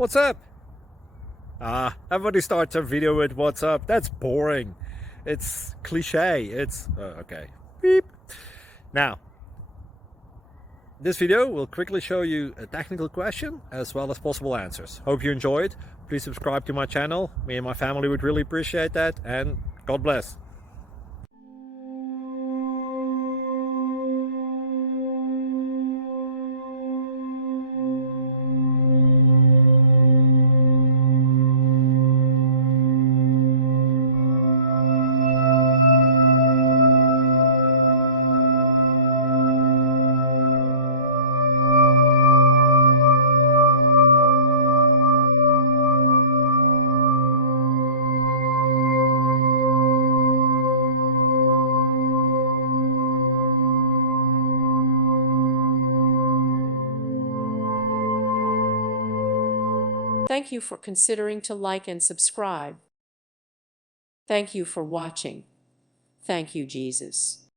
What's up? Everybody starts a video with what's up. That's boring. It's cliche. It's okay. Beep. Now, this video will quickly show you a technical question as well as possible answers. Hope you enjoyed. Please subscribe to my channel. Me and my family would really appreciate that, and God bless. Thank you for considering to like and subscribe. Thank you for watching. Thank you, Jesus.